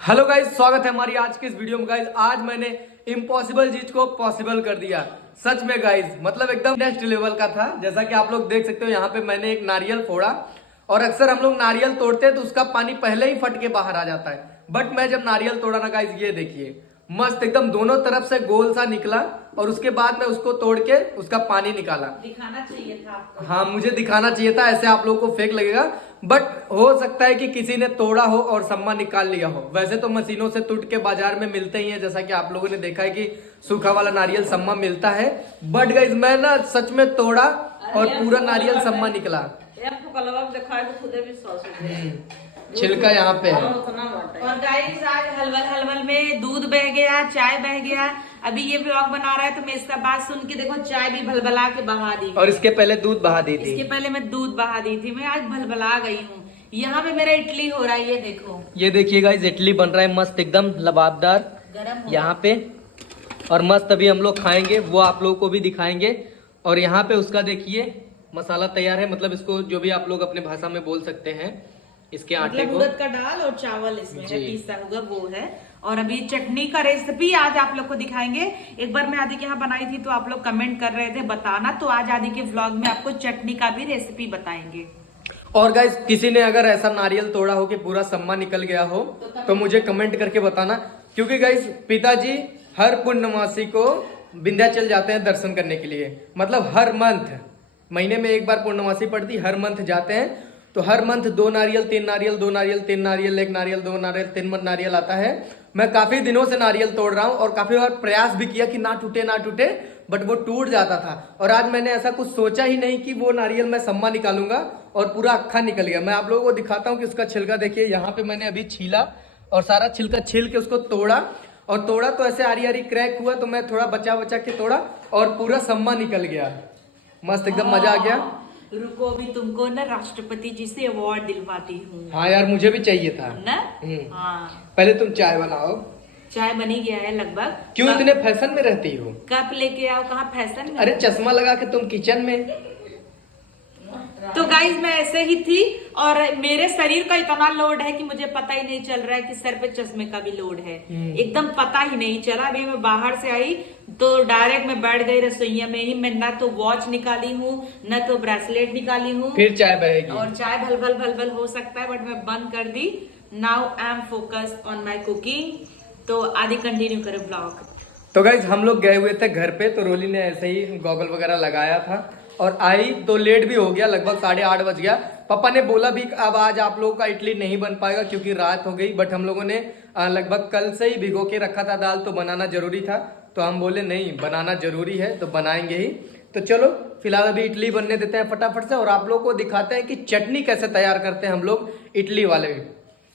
Hello guys, स्वागत है हमारी आज की इस वीडियो में। गाइस आज मैंने इम्पॉसिबल चीज को पॉसिबल कर दिया। सच में गाइस, मतलब एकदम नेक्स्ट लेवल का था। जैसा कि आप लोग देख सकते हो, यहाँ पे मैंने एक नारियल फोड़ा और अक्सर हम लोग नारियल तोड़ते हैं तो उसका पानी पहले ही फट के बाहर आ जाता है। बट मैं जब नारियल तोड़ा ना गाइस, ये देखिए मस्त एकदम दोनों तरफ से गोल सा निकला और उसके बाद मैं उसको तोड़ के उसका पानी निकाला। दिखाना चाहिए था आपको। हाँ, मुझे दिखाना चाहिए था, ऐसे आप लोगों को फेक लगेगा। बट हो सकता है कि किसी ने तोड़ा हो और सम्मा निकाल लिया हो। वैसे तो मशीनों से टूट के बाजार में मिलते ही हैं, जैसा कि आप लोगों ने देखा है कि सूखा वाला नारियल सम्मा मिलता है। बट गाइस मैं ना सच में तोड़ा और पूरा नारियल सम्मा निकला। छिलका यहाँ पे है। और गाइस आज हलवल हलवल में दूध बह गया, चाय बह गया। अभी ये व्लॉग बना रहा है तो मैं इसका बात सुन के देखो चाय भी भलभला के बहा दी। और इसके पहले दूध बहा दी थी। इसके पहले मैं दूध बहा दी थी। मैं आज भलभला गई हूँ। यहाँ पे मेरा इडली हो रहा है, ये देखो। ये देखिए गाइस, इडली बन रहा है मस्त एकदम लबाबदार गरम यहाँ पे। और मस्त अभी हम लोग खाएंगे, वो आप लोगों को भी दिखाएंगे। और यहाँ पे उसका देखिए मसाला तैयार है, मतलब इसको जो भी आप लोग अपने भाषा में बोल सकते हैं, इसके आटे को उड़द का दाल और चावल इसमें है, पीसा हुआ वो है। और अभी चटनी का रेसिपी आज आप लोग को दिखाएंगे। एक बार मैं आदि के यहाँ बनाई थी तो आप लोग कमेंट कर रहे थे बताना, तो आज आदि के व्लॉग में आपको चटनी का भी रेसिपी बताएंगे। और गाइस किसी ने अगर ऐसा नारियल तोड़ा हो कि पूरा सम्मा निकल गया हो तो मुझे कमेंट करके बताना। क्योंकि गाइस पिताजी हर पूर्णमासी को विंध्याचल जाते हैं दर्शन करने के लिए। मतलब हर मंथ, महीने में एक बार पूर्णमासी पड़ती, हर मंथ जाते हैं। तो हर मंथ 2 नारियल 3 नारियल 2 नारियल 3 नारियल 1 नारियल 2 नारियल 3 नारियल आता है। मैं काफी दिनों से नारियल तोड़ रहा हूँ और काफी बार प्रयास भी किया कि ना टूटे ना टूटे, बट वो टूट जाता था। और आज मैंने ऐसा कुछ सोचा ही नहीं कि वो नारियल मैं सम्मा निकालूंगा और पूरा अक्खा निकल गया। मैं आप लोगों को दिखाता हूँ कि उसका छिलका देखिए। यहाँ पे मैंने अभी छीला और सारा छिलका छील के उसको तोड़ा, और तोड़ा तो ऐसे आरी आरी क्रैक हुआ तो मैं थोड़ा बचा बचा के तोड़ा और पूरा सम्मा निकल गया। मस्त एकदम मजा आ गया। रुको, अभी तुमको ना राष्ट्रपति जी से अवार्ड दिलवाती हूँ। हाँ यार, मुझे भी चाहिए था ना। हाँ, पहले तुम चाय बनाओ। चाय बनी गया है लगभग। क्यों इतने फैशन में रहती हो? कप लेके आओ, कहाँ फैशन में। अरे चश्मा लगा के तुम किचन में। तो गाइज मैं ऐसे ही थी और मेरे शरीर का इतना लोड है कि मुझे पता ही नहीं चल रहा है कि सर पे चश्मे का भी लोड है। एकदम पता ही नहीं चला। अभी मैं बाहर से आई तो डायरेक्ट मैं बैठ गई रसोईया में ही। मैं ना तो वॉच निकाली हूँ न तो ब्रेसलेट निकाली हूँ। फिर चाय बहेगी और चाय भलभल भलभल हो सकता है, बट मैं बंद कर दी। Now I am focus on my cooking. तो आदि कंटिन्यू करें ब्लॉग। तो गाइज हम लोग गए हुए थे घर पे, तो रोली ने ऐसे ही गॉगल वगैरह लगाया था और आई तो लेट भी हो गया, लगभग 8:30 बज गया। पापा ने बोला भी अब आज आप लोगों का इडली नहीं बन पाएगा क्योंकि रात हो गई। बट हम लोगों ने लगभग कल से ही भिगो के रखा था दाल, तो बनाना जरूरी था। तो हम बोले नहीं, बनाना जरूरी है तो बनाएंगे ही। तो चलो फिलहाल अभी इडली बनने देते हैं फटाफट से और आप लोगों को दिखाते हैं कि चटनी कैसे तैयार करते हैं हम लोग इडली वाले।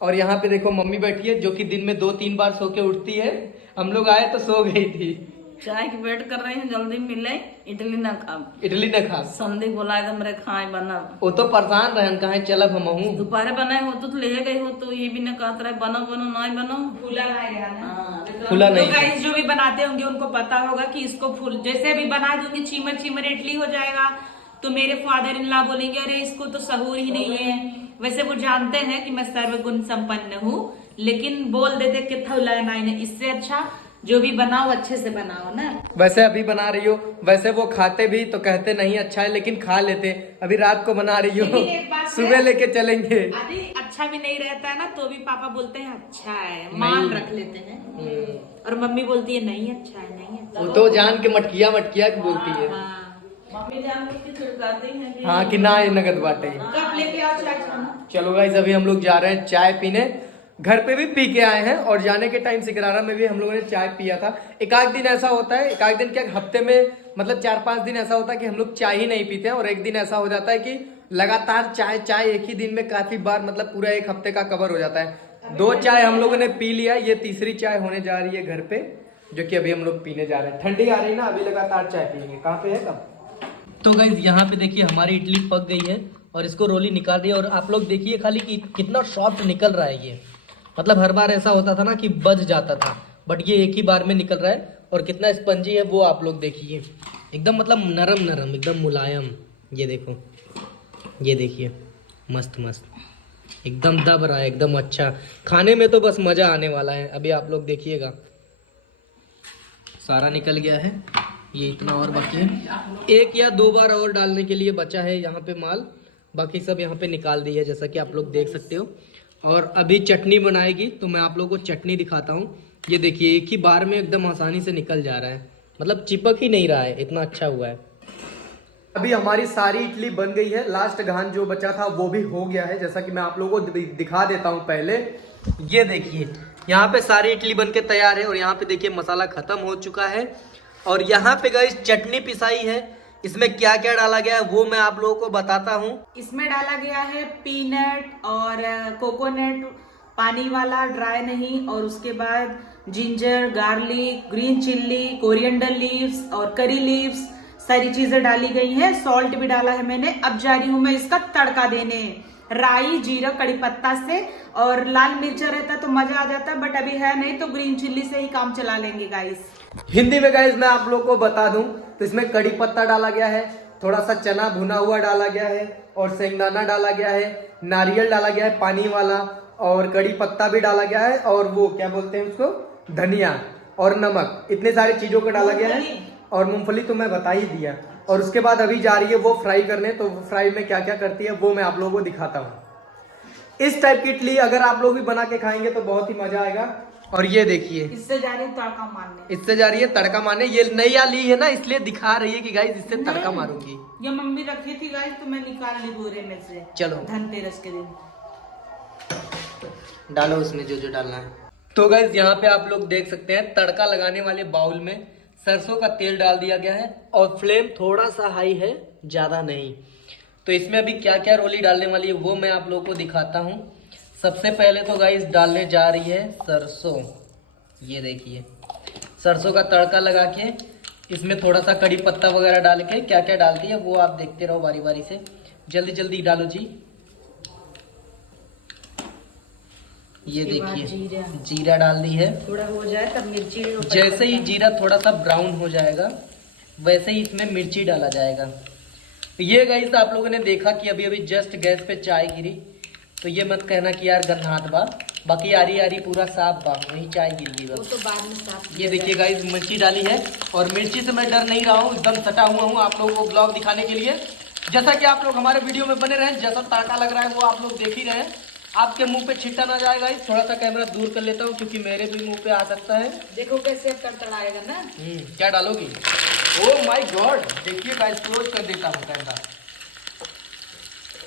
और यहाँ पे देखो मम्मी बैठी है जो कि दिन में 2-3 बार सो के उठती है। हम लोग आए तो सो गई थी। चाय की वेट कर रहे हैं, जल्दी मिले। इडली ना खा, इडली न खा। संदीप बोला एकदम मेरे खाए बना। वो तो परेशान रहे, कहा चलब हम हूँ। दोपहर बनाए हो तो ले गए हो, तो ये भी ना कहता रहे बनो बनो नहीं बनो। फूला फूला नहीं। तो गाइस जो भी बनाते होंगे उनको पता होगा कि इसको फूल जैसे अभी बना दूंगी चीमर चीमर इडली हो जाएगा। तो मेरे फादर इन लॉ बोलेंगे अरे इसको तो सहूर ही नहीं है। वैसे वो जानते हैं कि मैं सर्वगुण संपन्न हूँ, लेकिन बोल देते कि थौला नहीं। इससे अच्छा जो भी बनाओ अच्छे से बनाओ ना। वैसे अभी बना रही हो, वैसे वो खाते भी तो कहते नहीं अच्छा है, लेकिन खा लेते। अभी रात को बना रही हो, सुबह लेके चलेंगे। अरे अच्छा भी नहीं रहता है ना तो भी पापा बोलते हैं अच्छा है, मान रख लेते हैं। और मम्मी बोलती है नहीं अच्छा है, नहीं अच्छा। वो तो जान के मटकिया मटकिया बोलती है। मम्मी जान के छिड़काती हैं हाँ कि ना ये नगद बाटे। कप लेके आओ चाय खाना। चलो गाइस, अभी हम लोग जा रहे हैं चाय पीने। घर पे भी पी के आए हैं और जाने के टाइम सिकरारा में भी हम लोगों ने चाय पिया था। एक आध दिन ऐसा होता है, एक आध दिन क्या हफ्ते में मतलब 4-5 दिन ऐसा होता है कि हम लोग चाय ही नहीं पीते हैं। और एक दिन ऐसा हो जाता है कि लगातार चाय चाय एक ही दिन में काफी बार, मतलब पूरा एक हफ्ते का कवर हो जाता है। 2 चाय हम लोगों ने पी लिया, ये तीसरी चाय होने जा रही है घर पे, जो कि अभी हम लोग पीने जा रहे हैं। ठंडी आ रही है ना, अभी लगातार चाय पियेंगे। कहाँ पे है कब? तो गाइस यहाँ पे देखिए हमारी इडली पक गई है और इसको रोली निकाल रही है। और आप लोग देखिए खाली कि कितना सॉफ्ट निकल रहा है ये। मतलब हर बार ऐसा होता था ना कि बच जाता था, बट ये एक ही बार में निकल रहा है। और कितना स्पंजी है वो आप लोग देखिए, एकदम मतलब नरम नरम एकदम मुलायम। ये देखो, ये देखिए मस्त मस्त एकदम दब रहा है, एकदम अच्छा। खाने में तो बस मजा आने वाला है। अभी आप लोग देखिएगा, सारा निकल गया है, ये इतना और बाकी है। 1 या 2 बार और डालने के लिए बचा है यहाँ पे माल, बाकी सब यहाँ पे निकाल दी है जैसा कि आप लोग देख सकते हो। और अभी चटनी बनाएगी तो मैं आप लोगों को चटनी दिखाता हूँ। ये देखिए, एक ही बार में एकदम आसानी से निकल जा रहा है, मतलब चिपक ही नहीं रहा है, इतना अच्छा हुआ है। अभी हमारी सारी इडली बन गई है, लास्ट घान जो बचा था वो भी हो गया है, जैसा कि मैं आप लोगों को दिखा देता हूँ पहले। ये देखिए, यहाँ पे सारी इडली बन के तैयार है और यहाँ पे देखिए मसाला खत्म हो चुका है। और यहाँ पे गाइस चटनी पिसाई है, इसमें क्या क्या डाला गया है वो मैं आप लोगों को बताता हूँ। इसमें डाला गया है पीनट और कोकोनट, पानी वाला, ड्राई नहीं, और उसके बाद ginger, garlic, green chilli, coriander leaves और करी लीव्स, सारी चीजें डाली गई हैं। सॉल्ट भी डाला है मैंने। अब जा रही हूँ मैं इसका तड़का देने, राई, जीरा, कड़ी पत्ता से। और लाल मिर्चा रहता तो मजा आ जाता, बट अभी है नहीं तो ग्रीन चिल्ली से ही काम चला लेंगे गाइस। हिंदी में गाइस मैं आप लोग को बता दूं तो इसमें कड़ी पत्ता डाला गया है, थोड़ा सा चना भुना हुआ डाला गया है और सेंगदाना डाला गया है, नारियल डाला गया है पानी वाला, और कड़ी पत्ता भी डाला गया है, और वो क्या बोलते हैं उसको, धनिया और नमक, इतने सारी चीजों को डाला गया है। और मूंगफली तो मैं बता ही दिया। और उसके बाद अभी जा रही है वो फ्राई करने, तो फ्राई में क्या क्या करती है वो मैं आप लोगों को दिखाता हूँ। इस टाइप की इडली अगर आप लोग भी बना के खाएंगे तो बहुत ही मजा आएगा। और ये देखिए, इससे जा रही है तड़का मारने, इससे जा रही है तड़का मारने। ये नई ली है ना, इसलिए दिखा रही है कि गाइस इससे तड़का मारूंगी। ये मम्मी रखी थी गाइस तो मैं निकाल ली बोरे में से। चलो धनतेरस के दिन डालो उसमें जो जो डालना है। तो गाइस यहाँ पे आप लोग देख सकते हैं, तड़का लगाने वाले बाउल में सरसों का तेल डाल दिया गया है और फ्लेम थोड़ा सा हाई है, ज्यादा नहीं। तो इसमें अभी क्या क्या रोली डालने वाली है वो मैं आप लोगों को दिखाता हूँ। सबसे पहले तो गाइस डालने जा रही है सरसों। ये देखिए, सरसों का तड़का लगा के इसमें थोड़ा सा कड़ी पत्ता वगैरह डाल के क्या क्या डालती है वो आप देखते रहो बारी बारी से। जल्दी जल्दी डालो जी। ये देखिए, जीरा डाल दी है। थोड़ा हो जाए तब मिर्ची। जैसे ही जीरा थोड़ा सा ब्राउन हो जाएगा वैसे ही इसमें मिर्ची डाला जाएगा। तो ये गाइस आप लोगों ने देखा कि अभी अभी जस्ट गैस पे चाय गिरी, तो ये मत कहना कि यार गन्हात बा, बाकी यारी यारी पूरा साफ बा, वही चाय गिर गई बस। तो बाद में साफ। ये देखिए गाइस, मिर्ची डाली है और मिर्ची से मैं डर नहीं रहा हूँ, एकदम सटा हुआ हूँ आप लोगों को ब्लॉग दिखाने के लिए। जैसा कि आप लोग हमारे वीडियो में बने रहे, जैसा तड़का लग रहा है वो आप लोग देख ही रहे हैं। आपके मुंह पे छिट्टा ना जाए गाइस, थोड़ा सा कैमरा दूर कर लेता हूँ क्योंकि मेरे भी मुंह पे आ सकता है। देखो कैसे अब तड़तड़ाएगा ना। क्या डालोगी? ओह माय गॉड, देखिए गाइस, क्लोज कर देता हूँ कैमरा।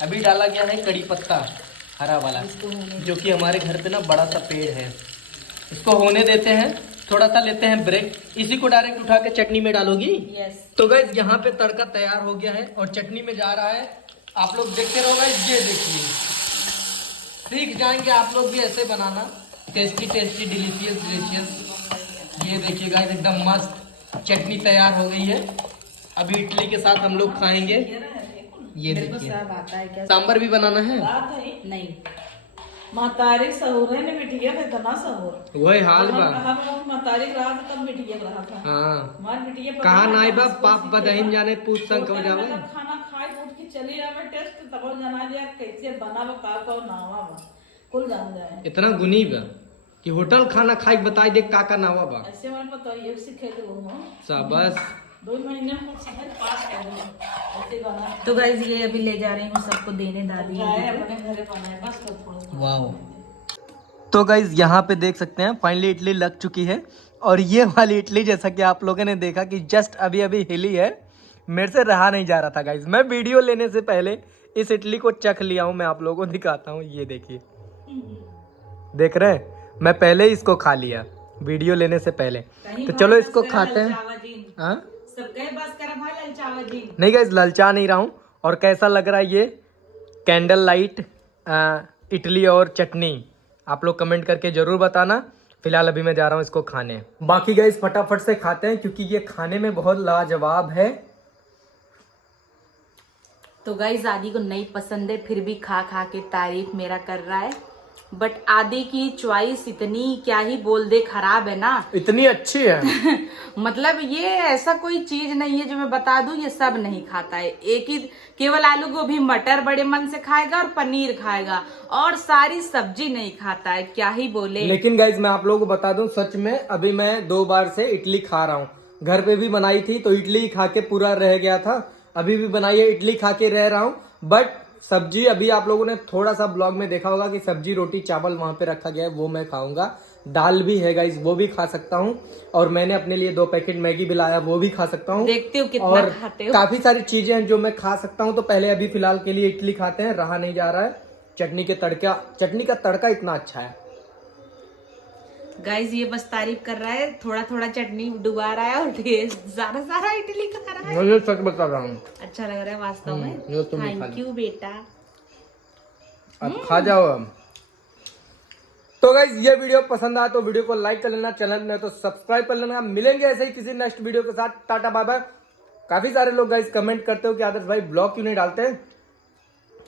अभी डाला गया है कड़ी पत्ता हरा वाला, जो कि हमारे घर पे ना बड़ा सा पेड़ है। इसको होने देते हैं, थोड़ा सा लेते हैं ब्रेक। इसी को डायरेक्ट उठा के चटनी में डालोगी? यस। तो गाइस यहाँ पे तड़का तैयार हो गया है और चटनी में जा रहा है। आप लोग देखते रहो गाइस। ये देखिए, सीख जाएंगे आप लोग भी ऐसे बनाना, टेस्टी टेस्टी डिलीशियस डिलीशियस। ये देखिए गाइस, एकदम मस्त चटनी तैयार हो गई है। अभी इडली के साथ हम लोग खाएंगे। ये देखिए, सांबर भी बनाना है। नहीं, महतारी सहूर है ना, मिठिया का इतना सहूर वही हाल बा। हम महतारी रहा था तब मिठिया रहा था। हाँ, हमार मिठिया कहा नाई बा पाप बदहिन जाने पूछ संग हो जावे। खाना खाए उठ के चली आवे, टेस्ट तब जाना लिया कैसे बनावा का नावा बा कुल जान जाए। इतना गुनी बा कि होटल खाना खाई बताई दे का नावा बा। ऐसे वाले पता ये सीखे हो शाबाश। 2 महीने में समझ पास कर दूं ऐसे बना। तो गाइस ये अभी ले जा रही हूँ सबको देने, दादी अपने घरे बनाए बस थोड़ा। वाओ। तो गाइज यहाँ पे देख सकते हैं फाइनली इडली लग चुकी है। और ये वाली इडली जैसा कि आप लोगों ने देखा कि जस्ट अभी अभी हिली है, मेरे से रहा नहीं जा रहा था गाइज। मैं वीडियो लेने से पहले इस इडली को चख लिया हूँ, मैं आप लोगों को दिखाता हूँ। ये देखिए, देख रहे हैं, मैं पहले ही इसको खा लिया वीडियो लेने से पहले। तो चलो इसको खाते हैं। हाँ नहीं गाइज, ललचा नहीं रहा हूँ। और कैसा लग रहा है ये कैंडल लाइट इडली और चटनी, आप लोग कमेंट करके जरूर बताना। फिलहाल अभी मैं जा रहा हूँ इसको खाने। बाकी गाइस फटाफट से खाते हैं क्योंकि ये खाने में बहुत लाजवाब है। तो गाइस दादी को नहीं पसंद है फिर भी खा खा के तारीफ मेरा कर रहा है। बट आदि की चॉइस इतनी क्या ही बोल दे खराब है ना। इतनी अच्छी है। मतलब ये ऐसा कोई चीज नहीं है जो मैं बता दूं, ये सब नहीं खाता है। एक ही केवल आलू गोभी मटर बड़े मन से खाएगा और पनीर खाएगा, और सारी सब्जी नहीं खाता है, क्या ही बोले। लेकिन गाइज मैं आप लोगों को बता दूं, सच में अभी मैं 2 बार से इडली खा रहा हूँ। घर पे भी बनाई थी तो इडली खा के पूरा रह गया था, अभी भी बनाई है इडली खा के रह रहा हूँ। बट सब्जी अभी आप लोगों ने थोड़ा सा ब्लॉग में देखा होगा कि सब्जी रोटी चावल वहां पे रखा गया है, वो मैं खाऊंगा। दाल भी है गाइज, वो भी खा सकता हूँ। और मैंने अपने लिए 2 पैकेट मैगी भी लाया, वो भी खा सकता हूँ। देखते हो कितना और खाते हो। काफी सारी चीजें हैं जो मैं खा सकता हूँ। तो पहले अभी फिलहाल के लिए इडली खाते हैं, रहा नहीं जा रहा है। चटनी का तड़का इतना अच्छा है गाइस। ये बस तारीफ कर रहा है, थोड़ा थोड़ा चटनी डुबा रहा है और ढेर सारा सारा इडली खा रहा है। मुझे सच बता रहा हूँ, अच्छा लग रहा है वास्तव में। ये तुम ही खा थैंक लो। यू बेटा। अब खा जाओ अब। तो गाइस ये वीडियो पसंद आया तो वीडियो को लाइक कर लेना, चैनल में तो सब्सक्राइब कर लेना। मिलेंगे ऐसे ही किसी नेक्स्ट वीडियो के साथ। Tata bye bye. काफी सारे लोग गाइस कमेंट करते हो कि आदर्श भाई ब्लॉग क्यों नहीं डालते।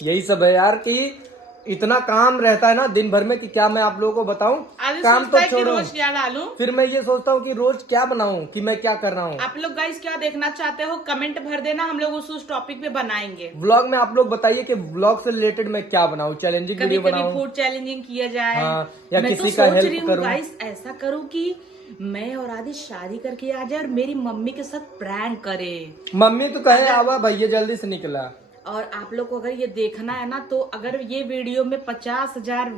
यही सब है यार कि इतना काम रहता है ना दिन भर में कि क्या मैं आप लोगों को बताऊं। काम तो छोड़ो, रोज क्या डालूं। फिर मैं ये सोचता हूँ कि रोज क्या बनाऊं, कि मैं क्या कर रहा हूँ। आप लोग गाइस क्या देखना चाहते हो कमेंट भर देना, हम लोग उस टॉपिक पे बनाएंगे। व्लॉग में आप लोग बताइए कि व्लॉग से रिलेटेड मैं क्या बनाऊं, चैलेंजिंग कभी वीडियो कभी बनाऊं, फूड चैलेंजिंग किया जाए। हाँ, या मैं किसी तो का सोच हेल्प रही हूँ करूं। गाइस ऐसा करूँ कि मैं और आदि शादी करके आ जाए और मेरी मम्मी के साथ प्रैंक करे। मम्मी तो कहे आवा भैया जल्दी से निकला। और आप लोग को अगर ये देखना है ना, तो अगर ये वीडियो में 50,000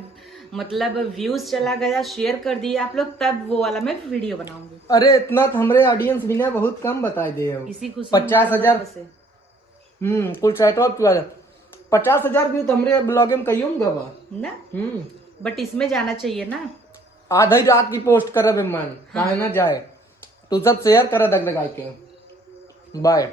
मतलब व्यूज चला गया, शेयर कर दिए आप लोग, तब वो वाला मैं वीडियो बनाऊंगी। अरे इतना तो हमारे ऑडियंस भी ना बहुत कम बता दे हो। इसी खुशी में 50,000 से कुल साइट 50,000 व्यू तो हमारे ब्लॉग में कही होंगे ना, बट इसमें जाना चाहिए ना। आधा ही रात की पोस्ट कर मन काहे ना जाए। तू सब शेयर कर दग के। बाय।